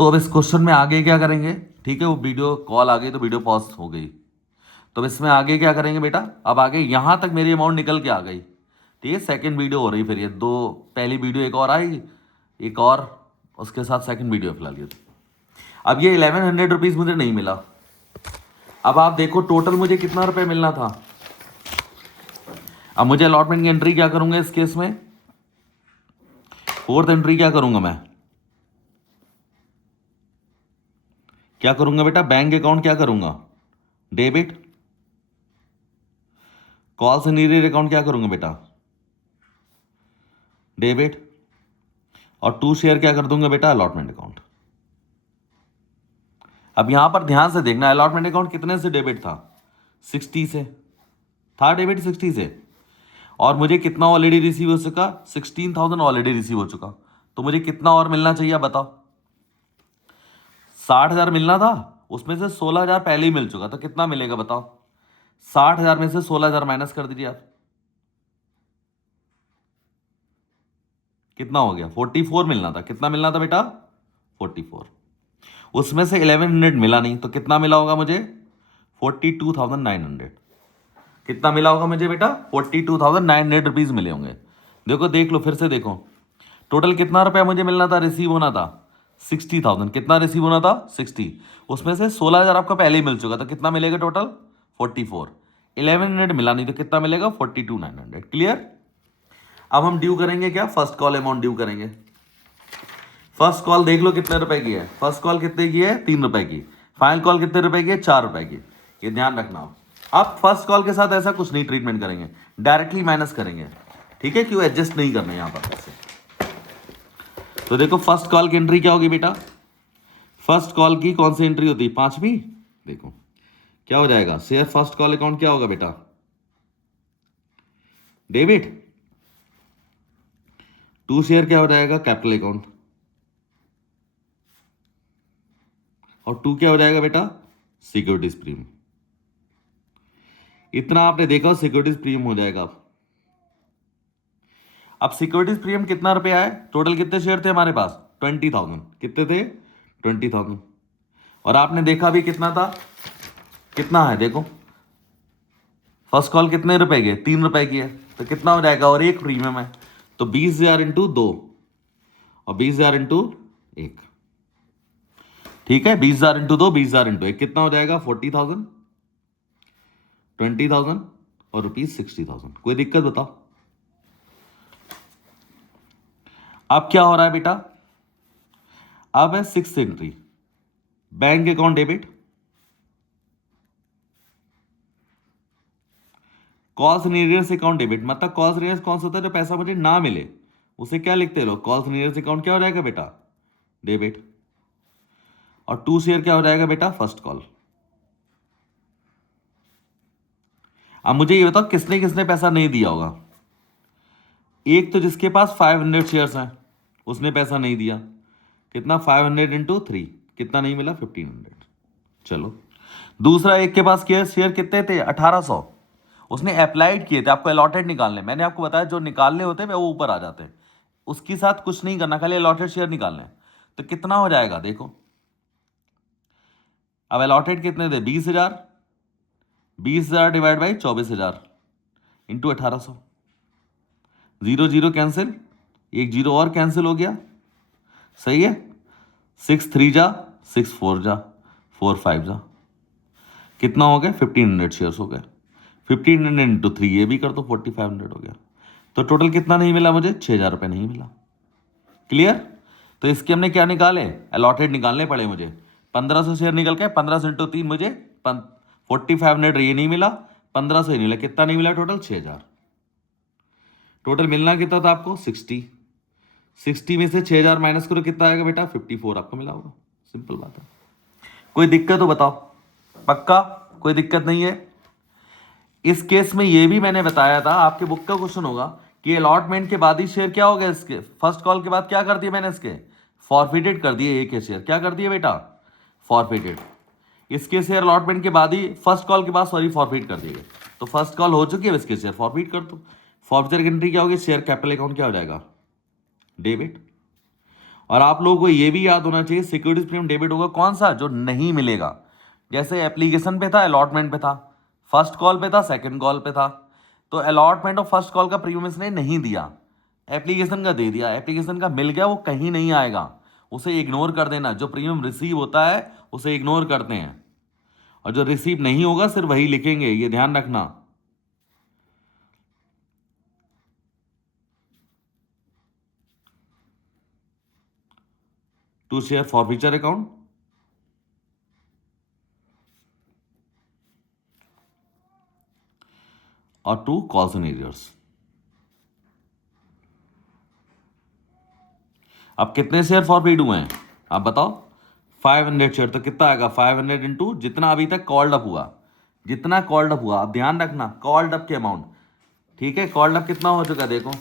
तो अब इस क्वेश्चन में आगे क्या करेंगे, ठीक है, वो वीडियो कॉल आ गई तो वीडियो पॉज हो गई। तो अब इसमें आगे क्या करेंगे बेटा, अब आगे यहां तक मेरी अमाउंट निकल के आ गई, ठीक है। सेकंड वीडियो हो रही, फिर ये दो, पहली वीडियो एक और आई, एक और उसके साथ सेकंड वीडियो फिलहाल ये। अब ये 1100 रुपीज मुझे नहीं मिला। अब आप देखो टोटल मुझे कितना रुपए मिलना था। अब मुझे अलॉटमेंट की एंट्री क्या करूंगा इस केस में, फोर्थ एंट्री क्या करूंगा मैं, क्या करूंगा बेटा, बैंक अकाउंट क्या करूंगा, debit. Calls and needed account क्या करूंगा बेटा, डेबिट। और टू शेयर क्या कर दूंगा बेटा, अलॉटमेंट अकाउंट। अब यहां पर ध्यान से देखना, अलॉटमेंट अकाउंट कितने से डेबिट था, 60 से था डेबिट, 60 से। और मुझे कितना ऑलरेडी रिसीव हो चुका, 16,000 ऑलरेडी रिसीव हो चुका। तो मुझे कितना और मिलना चाहिए बताओ, 60,000 मिलना था, उसमें से 16,000 पहले ही मिल चुका, तो कितना मिलेगा बताओ। 60,000 में से 16,000 माइनस कर दीजिए आप, कितना हो गया, 44 मिलना था। कितना मिलना था बेटा, 44। उसमें से 1100 मिला नहीं, तो कितना मिला होगा मुझे, 42,900। कितना मिला होगा मुझे बेटा, 42,900 रुपीज मिले होंगे। देखो देख लो, फिर से देखो, टोटल कितना रुपया मुझे मिलना था, रिसीव होना था 60,000। कितना रिसीव होना था, 60। उसमें से 16,000 आपका पहले ही मिल चुका, तो कितना मिलेगा टोटल, 44। 1100 मिला नहीं, तो कितना मिलेगा, 42,900। क्लियर। अब हम ड्यू करेंगे क्या, फर्स्ट कॉल अमाउंट ड्यू करेंगे। फर्स्ट कॉल देख लो कितने रुपए की है, फर्स्ट कॉल कितने की है, 3 रुपए की। फाइनल कॉल कितने रुपए की है, 4 रुपए की। ये ध्यान रखना। आप फर्स्ट कॉल के साथ ऐसा कुछ नहीं ट्रीटमेंट करेंगे, डायरेक्टली माइनस करेंगे, ठीक है, क्यों एडजस्ट नहीं करना यहां पर ऐसे। तो देखो फर्स्ट कॉल की एंट्री क्या होगी बेटा, फर्स्ट कॉल की कौन सी एंट्री होती है, 5वीं। देखो क्या हो जाएगा, शेयर फर्स्ट कॉल अकाउंट क्या होगा बेटा, डेबिट। टू शेयर क्या हो जाएगा, कैपिटल अकाउंट। और टू क्या हो जाएगा बेटा, सिक्योरिटीज प्रीमियम। इतना आपने देखा, सिक्योरिटीज प्रीमियम हो जाएगा। अब सिक्योरिटीज प्रीमियम कितना रुपया है, टोटल कितने शेयर थे हमारे पास, 20,000। कितने थे, 20,000। और आपने देखा भी कितना था, कितना है देखो, फर्स्ट कॉल कितने रुपए की, 3 रुपए की है, तो कितना हो जाएगा, और एक प्रीमियम है, तो 20,000 इंटू 2 और 20,000 इंटू 1, ठीक है। 20,000 इंटू 2, 20,000 इंटू 1, कितना हो जाएगा, 40,000, 20,000 और रुपीज 60,000। कोई दिक्कत बताओ। अब क्या हो रहा है बेटा, अब है six entry, bank account debit, calls and arrears account debit. मतलब कॉल्स एंड एरियर्स कौन सा होता है, जो पैसा मुझे ना मिले उसे क्या लिखते हैं लोग, कॉल्स एंड एरियर्स अकाउंट क्या हो जाएगा बेटा, डेबिट। और टू शेयर क्या हो जाएगा बेटा, फर्स्ट कॉल। अब मुझे ये बताओ किसने किसने पैसा नहीं दिया होगा। एक तो जिसके पास 500 शेयर्स हैं उसने पैसा नहीं दिया, कितना, 500 इंटू 3, कितना नहीं मिला, 1500। चलो दूसरा, एक के पास शेयर कितने थे, 1800, उसने अप्लाइड किए थे, आपको अलॉटेड निकालने, मैंने आपको बताया जो निकालने होते हैं वो ऊपर आ जाते हैं, उसके साथ कुछ नहीं करना, खाली अलॉटेड शेयर निकालने। तो कितना हो जाएगा देखो, अब अलॉटेड कितने थे, 20,000, 20,000 divide by 24,000 into 1800, zero zero cancel, एक जीरो और कैंसिल हो गया, सही है। 6 3 जा, 6 4 जा, 4 5 जा, कितना हो गया, 1500 शेयर्स हो गए। 1500 इंटू 3 ये भी कर दो, 4500 हो गया। तो टोटल कितना नहीं मिला मुझे, 6,000 रुपये नहीं मिला। क्लियर। तो इसके हमने क्या निकाले, अलॉटेड निकालने पड़े मुझे। 1500 शेयर निकल के, 1500 इंटू 3 मुझे 4500 ये नहीं मिला, 1500 ही नहीं मिला, कितना नहीं मिला टोटल, 6,000। टोटल मिलना कितना था आपको, 60। 60 में से 6,000 माइनस करो, कितना आएगा बेटा, 54 आपको मिला होगा। सिंपल बात है। कोई दिक्कत हो बताओ, पक्का कोई दिक्कत नहीं है। इस केस में ये भी मैंने बताया था, आपके बुक का क्वेश्चन होगा कि अलॉटमेंट के बाद ही शेयर क्या हो गया, इसके फर्स्ट कॉल के बाद क्या कर दिया मैंने, इसके फॉरफिटेड कर दिए, एक शेयर क्या कर दिए बेटा, फॉरफिटेड। इसके शेयर अलॉटमेंट के बाद ही, फर्स्ट कॉल के बाद सॉरी, फॉरफिट कर दिए गए। तो फर्स्ट कॉल हो चुकी है, इसके शेयर फॉरफिट कर दो। फॉरफिटर की एंट्री क्या होगी, शेयर कैपिटल अकाउंट क्या हो जाएगा, डेबिट। और आप लोगों को ये भी याद होना चाहिए सिक्योरिटीज प्रीमियम डेबिट होगा कौन सा, जो नहीं मिलेगा। जैसे एप्लीकेशन पे था, अलॉटमेंट पे था, फर्स्ट कॉल पे था, सेकंड कॉल पे था, तो अलॉटमेंट और फर्स्ट कॉल का प्रीमियम इसने नहीं दिया, एप्लीकेशन का दे दिया, एप्लीकेशन का मिल गया, वो कहीं नहीं आएगा, उसे इग्नोर कर देना। जो प्रीमियम रिसीव होता है उसे इग्नोर करते हैं, और जो रिसीव नहीं होगा सिर्फ वही लिखेंगे, ये ध्यान रखना। टू शेयर फॉरफीचर अकाउंट, और टू कॉल्स एंड एरियर्स। अब कितने शेयर फॉरफीड हुए हैं आप बताओ? 500 शेयर, तो कितना आएगा 500 इंटू जितना अभी तक कॉल्ड अप हुआ, जितना कॉल्ड अप हुआ। अब ध्यान रखना कॉल्ड अप के अमाउंट, ठीक है, कॉल्ड अप कितना हो चुका देखो,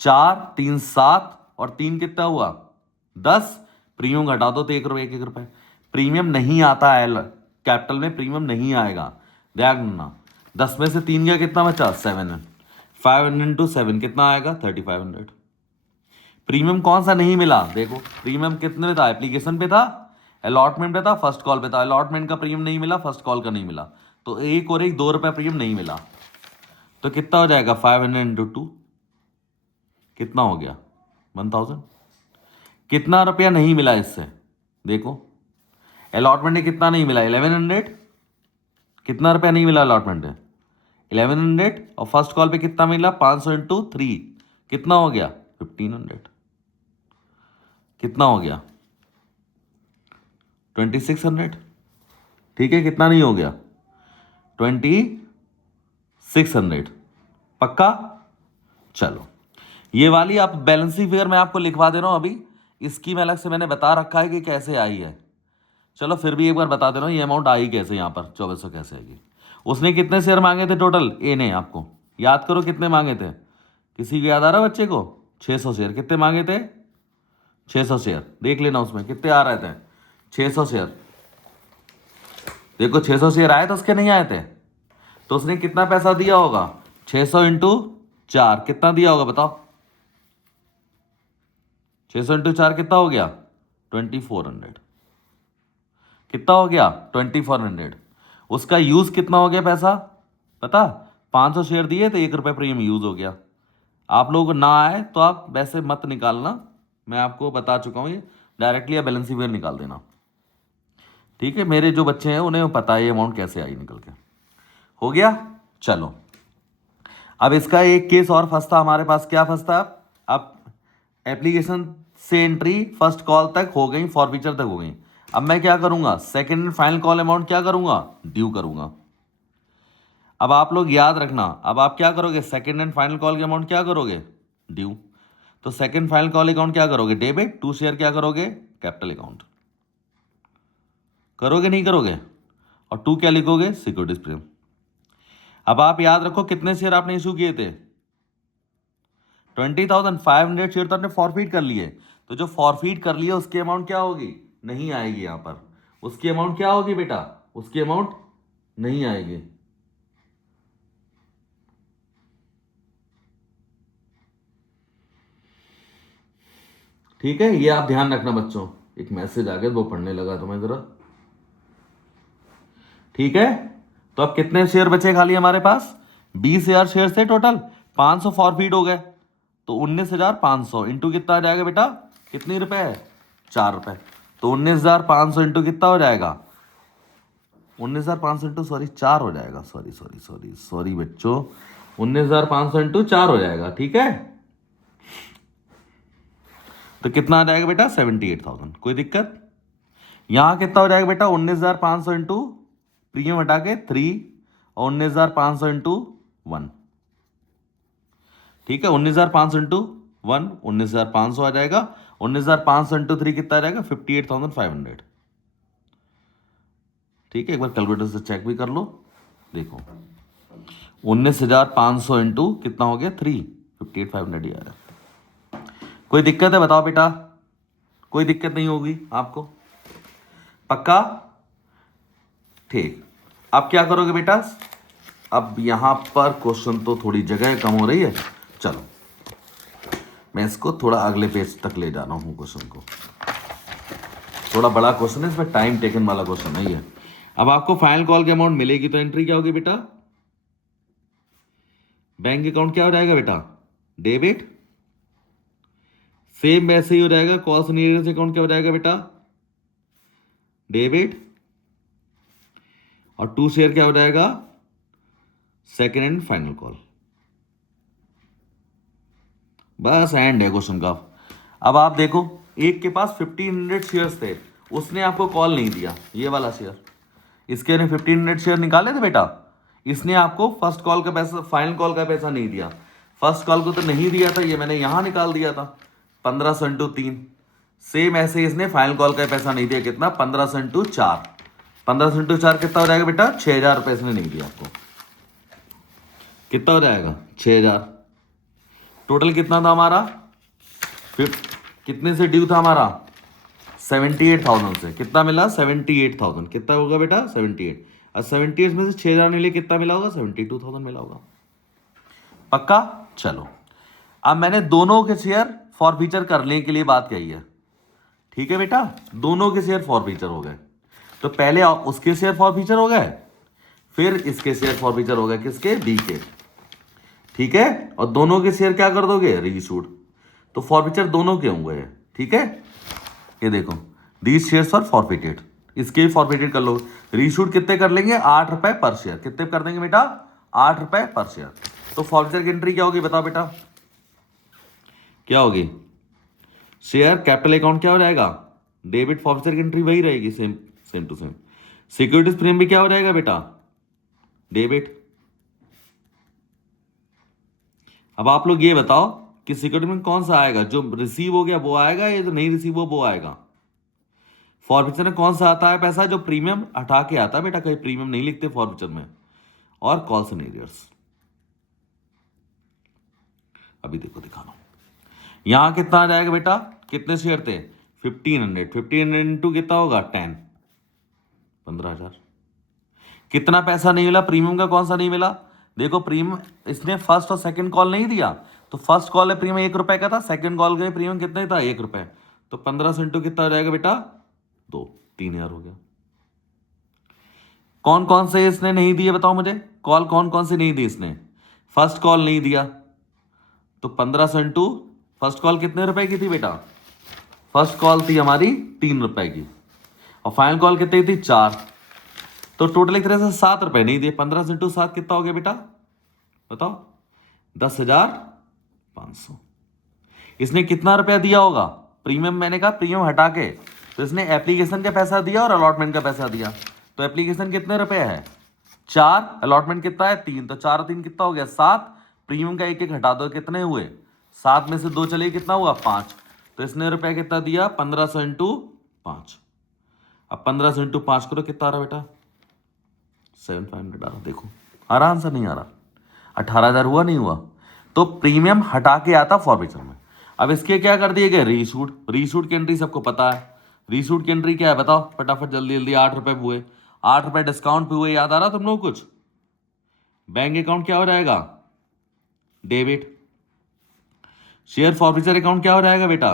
4, 3, 7 और 3 कितना हुआ 10। प्रीमियम घटा दो तो 1 रुपये, 1 रुपये प्रीमियम नहीं आता है, कैपिटल में प्रीमियम नहीं आएगा, ध्यान रखना। 10 में से 3 का कितना बचा 7, 500 इंटू 7 कितना आएगा 3500। प्रीमियम कौन सा नहीं मिला देखो, प्रीमियम कितने में था, एप्लीकेशन पे था, अलॉटमेंट पे था, फर्स्ट कॉल पे था। अलॉटमेंट का प्रीमियम नहीं मिला, फर्स्ट कॉल का नहीं मिला, तो एक और एक 2 रुपये प्रीमियम नहीं मिला, तो कितना हो जाएगा 500 इंटू 2 कितना हो गया 1000। कितना रुपया नहीं मिला इससे देखो, अलॉटमेंट ने कितना नहीं मिला 1100, कितना रुपया नहीं मिला अलॉटमेंट है 1100, और फर्स्ट कॉल पे कितना मिला 500 इंटू 3 कितना हो गया 1500, कितना हो गया 2600, ठीक है, कितना नहीं हो गया 2600, पक्का। चलो ये वाली आप बैलेंस शीट फिगर मैं आपको लिखवा दे रहा हूं अभी, इसकी मैं अलग से मैंने बता रखा है कि कैसे आई है। चलो फिर भी एक बार बता दे रहा हूँ ये अमाउंट आई कैसे, यहाँ पर 2400 कैसे आएगी। उसने कितने शेयर मांगे थे टोटल, ए ने, आपको याद करो कितने मांगे थे, किसी को याद आ रहा है बच्चे को? 600 शेयर। कितने मांगे थे 600 शेयर, देख लेना उसमें कितने आ रहे थे 600 शेयर। देखो 600 शेयर आए थे उसके, नहीं आए थे, तो उसने कितना पैसा दिया होगा 600 इंटू 4 कितना दिया होगा बताओ, 600 इंटू 4 कितना हो गया 2400, कितना हो गया 2400। उसका यूज कितना हो गया पैसा पता, 500 शेयर दिए तो 1 रुपये प्रीमियम यूज हो गया। आप लोगों को ना आए तो आप वैसे मत निकालना, मैं आपको बता चुका हूँ, ये डायरेक्टली या बैलेंस शीट निकाल देना, ठीक है। मेरे जो बच्चे हैं उन्हें पता है ये अमाउंट कैसे आई निकल के, हो गया। चलो अब इसका एक केस और फंसता हमारे पास, क्या फंसता, अब एप्लीकेशन से एंट्री फर्स्ट कॉल तक हो गई, फॉरफीचर तक हो गई, अब मैं क्या करूंगा second and final call amount क्या करूंगा ड्यू करूंगा। अब आप लोग याद रखना, अब आप क्या करोगे सेकंड एंड फाइनल कॉल के अमाउंट क्या करोगे ड्यू, तो सेकंड फाइनल कॉल अकाउंट क्या करोगे डेबिट, 2 शेयर क्या करोगे कैपिटल अकाउंट, करोगे नहीं करोगे, और 2 क्या लिखोगे सिक्योरिटीज प्रीमियम। अब आप याद रखो कितने शेयर आपने इशू किए थे 20,500 शेयर तो आपने फॉरफीट कर लिए, तो जो फॉरफीट कर लिए उसकी अमाउंट क्या होगी नहीं आएगी यहां पर, उसकी अमाउंट क्या होगी बेटा, उसकी अमाउंट नहीं आएगी। ठीक है, ये आप ध्यान रखना बच्चों। एक मैसेज आ गया वो पढ़ने लगा तुम्हें जरा, ठीक है। तो अब कितने शेयर बचे खाली हमारे पास 20,000 शेयर थे टोटल, 500 फॉरफीट हो गए, तो 19,500 इंटू कितना आ जाएगा बेटा, कितने रुपए है 4 रुपए, तो 19,500 इंटू कितना हो जाएगा 19,500 इंटू सॉरी 4 हो जाएगा, सॉरी सॉरी सॉरी सॉरी बच्चों, 19,500 इंटू 4 हो जाएगा, ठीक है। तो कितना आ जाएगा बेटा 78,000, कोई दिक्कत। यहां कितना हो जाएगा बेटा 19,500 इंटू प्रीमियम हटा के 3 और 19,500 इंटू 1, ठीक है। 19,500 इंटू 1 19,500 आ जाएगा, 19,500 इंटू 3 कितना आ जाएगा 58,500, ठीक है। एक बार कैलकुलेटर से चेक भी कर लो, देखो 19,500 इंटू कितना हो गया 3, 58,500 ही आ रहा है। कोई दिक्कत है बताओ बेटा, कोई दिक्कत नहीं होगी आपको, पक्का, ठीक। अब क्या करोगे बेटा, अब यहां पर क्वेश्चन तो थोड़ी जगह कम हो रही है, चलो मैं इसको थोड़ा अगले पेज तक ले जा रहा हूँ क्वेश्चन को, थोड़ा बड़ा क्वेश्चन है, इसमें टाइम टेकन वाला क्वेश्चन नहीं है। अब आपको फाइनल कॉल की अमाउंट मिलेगी तो एंट्री क्या होगी बेटा, बैंक अकाउंट क्या हो जाएगा बेटा, डेबिट। सेम वैसे ही हो जाएगा, कॉल्स नीड अकाउंट क्या हो जाएगा बेटा, डेबिट। और टू शेयर क्या हो जाएगा, सेकेंड एंड फाइनल कॉल। बस एंड है क्वेश्चन का। अब आप देखो, एक के पास 1500 शेयर्स थे, उसने आपको कॉल नहीं दिया, ये वाला शेयर, इसके ने 1500 शेयर निकाले थे बेटा, इसने आपको फर्स्ट कॉल का पैसा, फाइनल कॉल का पैसा नहीं दिया। फर्स्ट कॉल को तो नहीं दिया था, ये मैंने यहां निकाल दिया था 1500 इंटू 3। सेम ऐसे इसने फाइनल कॉल का पैसा नहीं दिया, कितना, 1500 इंटू 4। 1500 इंटू 4 कितना हो जाएगा बेटा, 6000 रुपये इसने नहीं दिया आपको। कितना हो जाएगा, 6000। टोटल कितना था हमारा, कितने से ड्यू था हमारा, 78,000 से। कितना मिला, 78,000। कितना होगा बेटा, 78। और 78 में से 6000 मिले, कितना मिला होगा, 72,000 मिला होगा। पक्का। चलो, अब मैंने दोनों के शेयर फॉरफीचर करने के लिए बात कही है, ठीक है बेटा, दोनों के शेयर फॉरफीचर हो गए। तो पहले उसके शेयर फॉरफीचर हो गए, फिर इसके शेयर फॉरफीचर हो गए, किसके, बी के, ठीक है। और दोनों के शेयर क्या कर दोगे, रीइशूड। तो फॉरफीचर दोनों के होंगे, ठीक है। ये देखो, दीज शेयर्स आर फॉरफिटेड, इसके भी फॉरफिटेड कर लो। रीइशूड कितने कर लेंगे, 8 रुपए पर शेयर। कितने कर देंगे बेटा, 8 रुपए पर शेयर। तो फॉरफिचर की एंट्री क्या होगी, बताओ बेटा, क्या होगी, शेयर कैपिटल अकाउंट क्या हो जाएगा, डेबिट। फॉरफिचर की एंट्री वही रहेगी, same to same. Securities premium भी क्या हो जाएगा बेटा, डेबिट। अब आप लोग ये बताओ कि सिक्योरिटी में कौन सा आएगा, जो रिसीव हो गया वो आएगा, या जो नहीं रिसीव हो वो आएगा। फॉरफिचर में कौन सा आता है पैसा, जो प्रीमियम हटा के आता है बेटा, कहीं प्रीमियम नहीं लिखते फॉरफिचर में। और कॉल्स एंड एरियर्स, अभी देखो दिखा रहा हूं। यहां कितना आ जाएगा बेटा, कितने शेयर थे, 1500 इंटू कितना होगा, 10, 15,000। कितना पैसा नहीं मिला प्रीमियम का, कौन सा नहीं मिला, देखो प्रीमियम, इसने फर्स्ट और सेकंड कॉल नहीं दिया, तो फर्स्ट कॉल में प्रीमियम 1 रुपए का था, सेकंड कॉल का प्रीमियम कितना था, 1 रुपए। तो 1500 इंटू कितना हो जाएगा बेटा, 2, 3000 हो गया। कौन कौन से इसने नहीं दिए, बताओ मुझे, कॉल कौन कौन से नहीं दी इसने। फर्स्ट कॉल नहीं दिया, तो 1500 इंटू, फर्स्ट कॉल कितने रुपए की थी बेटा, फर्स्ट कॉल थी हमारी 3 रुपए की, और फाइनल कॉल कितनी थी, 4। तो टोटल एक तरह से 7 रुपए नहीं दिए। 1500 इंटू 7 कितना हो गया बेटा, बताओ, 10,500। इसने कितना रुपया दिया होगा, प्रीमियम, मैंने कहा प्रीमियम हटा के, तो इसने एप्लीकेशन का पैसा दिया और अलॉटमेंट का पैसा दिया। तो एप्लीकेशन कितने रुपए है, 4, अलॉटमेंट कितना है, 3, तो 4 और 3 कितना हो गया, 7। प्रीमियम का एक एक हटा दो, कितने हुए, 7 में से 2 चले, कितना हुआ, 5। तो इसने रुपया कितना दिया, 1500 इंटू 5। अब 1500 इंटू 5 करो, कितना आ रहा बेटा, 7,500 आ रहा। देखो आ रहा आंसर, नहीं आ रहा, 18,000 हुआ, नहीं हुआ। तो प्रीमियम हटा के आता फॉरफिचर में। अब इसके क्या कर दिए गए, रीशूट। रीशूट की एंट्री सबको पता है, रीशूट की एंट्री क्या है बताओ फटाफट, जल्दी जल्दी। 8 रुपए हुए, 8 रुपए डिस्काउंट पे हुए, याद आ रहा तुम लोग कुछ। बैंक अकाउंट क्या हो जाएगा, डेबिट। शेयर फॉरफिचर अकाउंट क्या हो जाएगा बेटा,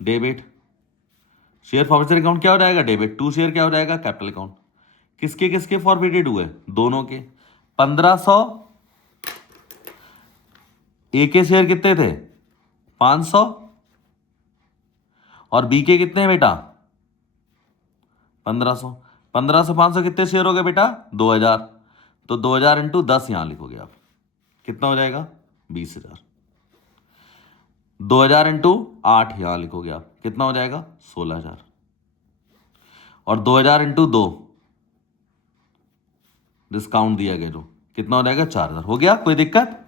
डेबिट। शेयर फॉरफिचर अकाउंट क्या हो जाएगा, डेबिट। टू शेयर क्या हो जाएगा, कैपिटल अकाउंट। किसके किसके फॉरफिटेड हुए, दोनों के। 1500, ए के शेयर कितने थे, 500, और बी के कितने हैं बेटा, 1500। 1500 500 कितने शेयर हो गए बेटा, 2000। तो 2000 इंटू 10 यहां लिखोगे आप, कितना हो जाएगा, 20,000। 2000 इंटू 8 यहां लिखोगे आप, कितना हो जाएगा, 16,000। और 2000 इंटू 2 डिस्काउंट दिया गया जो, कितना हो जाएगा, 4,000। हो गया, कोई दिक्कत।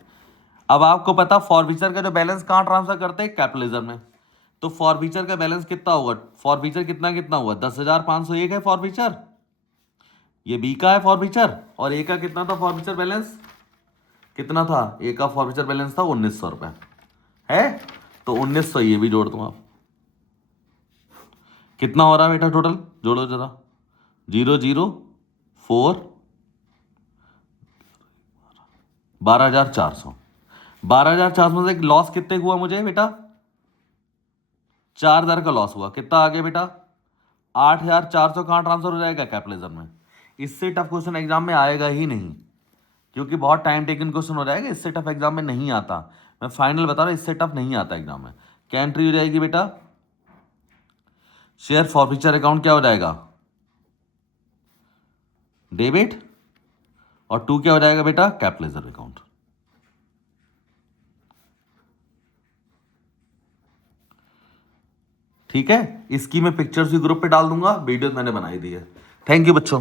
अब आपको पता फॉरफिचर का जो बैलेंस कहां ट्रांसफर करते हैं, कैपिटलिज्म में। तो फॉरफिचर का बैलेंस कितना होगा, फॉरफिचर कितना कितना हुआ, 10,501 है फॉरफिचर, ये बी का है फॉरफिचर, और ए का कितना था फॉरफिचर बैलेंस, कितना था, ए का फॉरफिचर बैलेंस था 1900 रुपए है। तो 1900 ये भी जोड़ दूं आप, कितना हो रहा है बेटा टोटल, जोड़ो जरा, 004, 12,400। 12,400 से लॉस कितने हुआ मुझे बेटा? 4,000 का लॉस हुआ। कितना आ गया बेटा? 8,400 कहाँ ट्रांसफर हो जाएगा? कैपिटलिज्म में। इससे टफ क्वेश्चन एग्जाम में आएगा ही नहीं, क्योंकि बहुत टाइम टेकन क्वेश्चन हो जाएगा। इससे टफ एग्जाम में नहीं आता, मैं फाइनल बता रहा हूँ, इससे टफ नहीं आता एग्जाम में। क्या एंट्री हो जाएगी बेटा? शेयर फॉरफीचर अकाउंट क्या हो जाएगा? डेबिट। और 2 क्या हो जाएगा बेटा? Capitalism account. ठीक है, इसकी मैं पिक्चर्स भी ग्रुप पे डाल दूंगा, वीडियोस मैंने बनाई दी है। थैंक यू बच्चों।